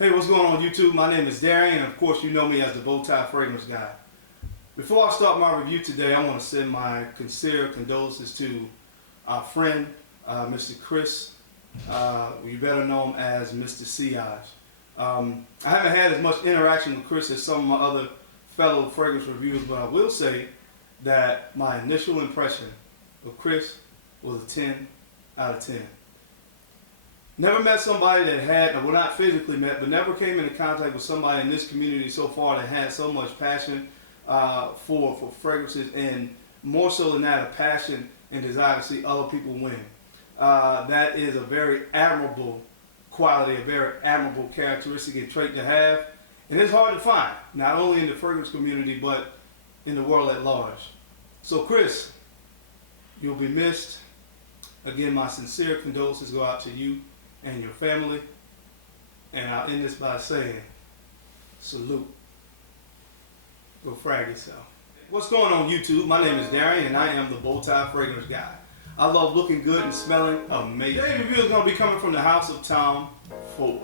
Hey, what's going on YouTube? My name is Darian, and of course you know me as the Bowtie Fragrance Guy. Before I start my review today, I want to send my sincere condolences to our friend, Mr. Chris. You better know him as Mr. Siage. I haven't had as much interaction with Chris as some of my other fellow fragrance reviewers, but I will say that my initial impression of Chris was a 10 out of 10. Never met somebody that had, well, not physically met, but never came into contact with somebody in this community so far that had so much passion for fragrances, and more so than that, a passion and desire to see other people win. That is a very admirable quality, a very admirable characteristic and trait to have, and it's hard to find, not only in the fragrance community, but in the world at large. So Chris, you'll be missed. Again, my sincere condolences go out to you and your family, and I'll end this by saying, salute. Go frag yourself. What's going on YouTube? My name is Darian, and I am the Bowtie Fragrance Guy. I love looking good and smelling amazing. Today's review is going to be coming from the house of Tom Ford.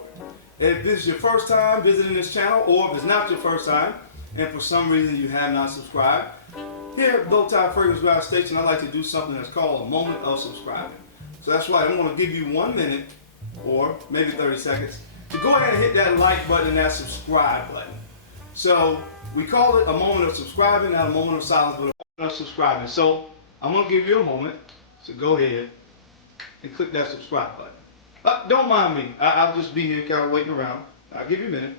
If this is your first time visiting this channel, or if it's not your first time, and for some reason you have not subscribed, here at Bowtie Fragrance Guy Station, I like to do something that's called a moment of subscribing. So that's why I'm going to give you 1 minute, or maybe 30 seconds, to go ahead and hit that like button and that subscribe button. So we call it a moment of subscribing, not a moment of silence, but a moment of subscribing. So I'm going to give you a moment, so go ahead and click that subscribe button. Don't mind me, I'll just be here kind of waiting around. I'll give you a minute.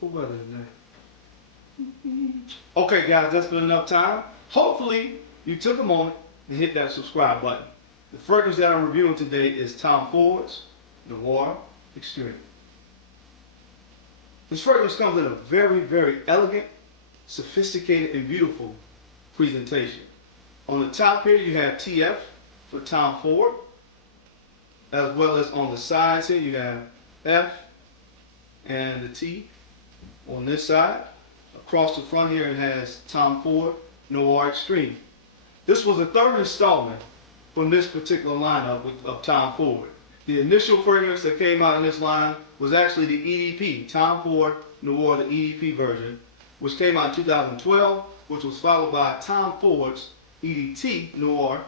What weather today? Okay guys, that's been enough time. Hopefully you took a moment and hit that subscribe button. The fragrance that I'm reviewing today is Tom Ford's Noir Extreme. This fragrance comes in a very, very elegant, sophisticated, and beautiful presentation. On the top here you have TF for Tom Ford, as well as on the sides here you have F and the T on this side. Across the front here it has Tom Ford Noir Extreme. This was the third installment from this particular lineup of Tom Ford. The initial fragrance that came out in this line was actually the EDP, Tom Ford Noir, the EDP version, which came out in 2012, which was followed by Tom Ford's EDT Noir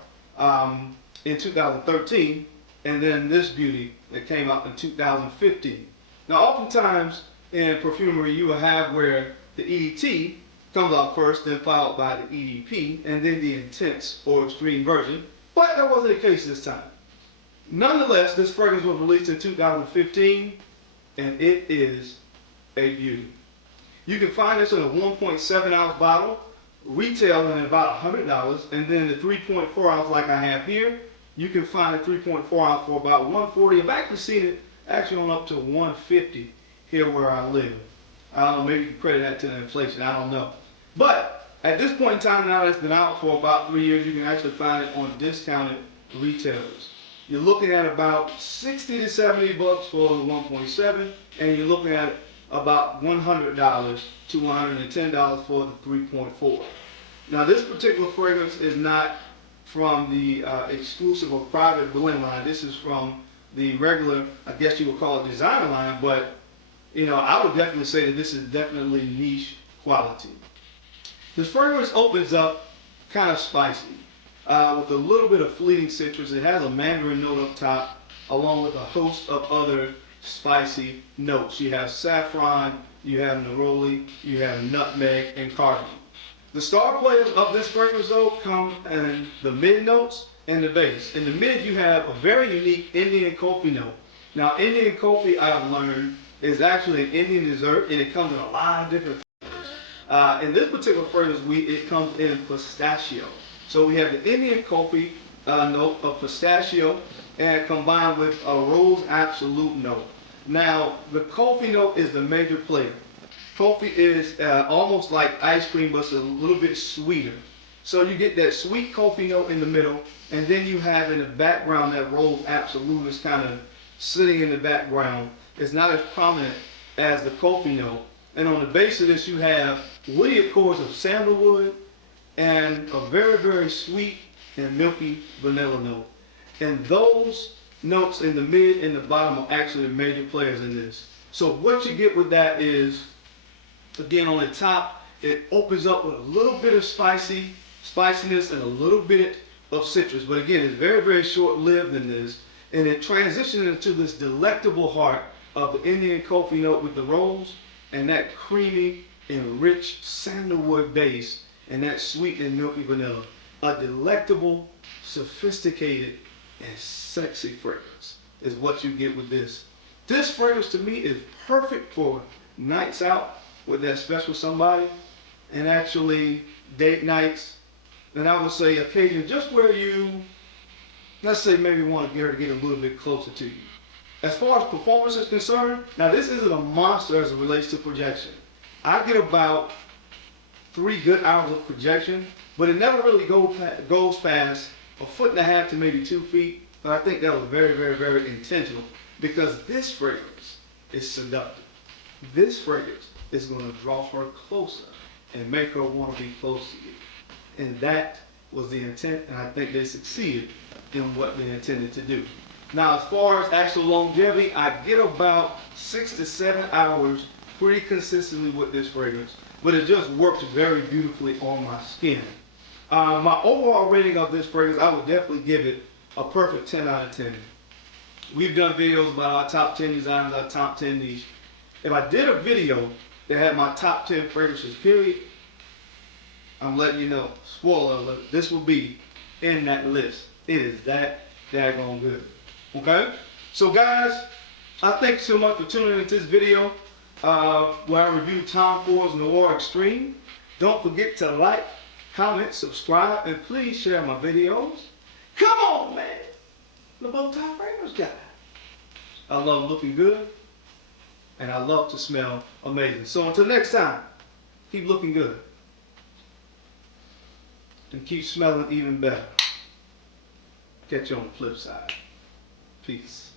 in 2013, and then this beauty that came out in 2015. Now oftentimes in perfumery you will have where the EDT comes out first, then followed by the EDP, and then the intense or extreme version, but that wasn't the case this time. Nonetheless, this fragrance was released in 2015, and it is a beauty. You can find this in a 1.7 ounce bottle, retailing at about $100, and then the 3.4 ounce like I have here, you can find a 3.4 ounce for about $140. I've actually seen it actually on up to $150 here where I live. I don't know, maybe you can credit that to the inflation, I don't know. But at this point in time now, it's been out for about 3 years, you can actually find it on discounted retailers. You're looking at about 60 to 70 bucks for the 1.7, and you're looking at about $100 to $110 for the 3.4. Now this particular fragrance is not from the exclusive or private blend line. This is from the regular, I guess you would call it designer line, but you know, I would definitely say that this is definitely niche quality. This fragrance opens up kind of spicy with a little bit of fleeting citrus. It has a mandarin note up top, along with a host of other spicy notes. You have saffron, you have neroli, you have nutmeg, and cardamom. The star players of this fragrance though come in the mid notes and the base. In the mid you have a very unique Indian coffee note. Now Indian coffee, I've learned, is actually an Indian dessert, and it comes in a lot of different flavors. In this particular fragrance, it comes in pistachio. So we have the Indian coffee note of pistachio, and combined with a rose absolute note. Now, the coffee note is the major player. Coffee is almost like ice cream, but it's a little bit sweeter. So you get that sweet coffee note in the middle, and then you have in the background that rose absolute is kind of sitting in the background. It's not as prominent as the coffee note. And on the base of this you have woody accords of sandalwood and a very, very sweet and milky vanilla note. And those notes in the mid and the bottom are actually the major players in this. So what you get with that is, again, on the top, it opens up with a little bit of spiciness and a little bit of citrus. But again, it's very, very short-lived in this. And it transitions into this delectable heart of the Indian coffee note with the rose and that creamy and rich sandalwood base and that sweet and milky vanilla. A delectable, sophisticated, and sexy fragrance is what you get with this. This fragrance to me is perfect for nights out with that special somebody, and actually date nights, and I would say occasion just where you, let's say maybe want to get a little bit closer to you. As far as performance is concerned, now this isn't a monster as it relates to projection. I get about 3 good hours of projection, but it never really goes past a 1.5 to maybe 2 feet. And I think that was very, very, very intentional because this fragrance is seductive. This fragrance is going to draw her closer and make her want to be close to you. And that was the intent, and I think they succeeded in what they intended to do. Now, as far as actual longevity, I get about 6 to 7 hours pretty consistently with this fragrance, but it just works very beautifully on my skin. My overall rating of this fragrance, I would definitely give it a perfect 10 out of 10. We've done videos about our top 10 designs, our top 10 niche. If I did a video that had my top 10 fragrances, period, I'm letting you know, spoiler alert, this will be in that list. It is that daggone good. Okay? So guys, I thank you so much for tuning into this video where I review Tom Ford's Noir Extreme. Don't forget to like, comment, subscribe, and please share my videos. Come on, man! The bow-tie fragrance guy. I love looking good, and I love to smell amazing. So until next time, keep looking good, and keep smelling even better. Catch you on the flip side. Peace.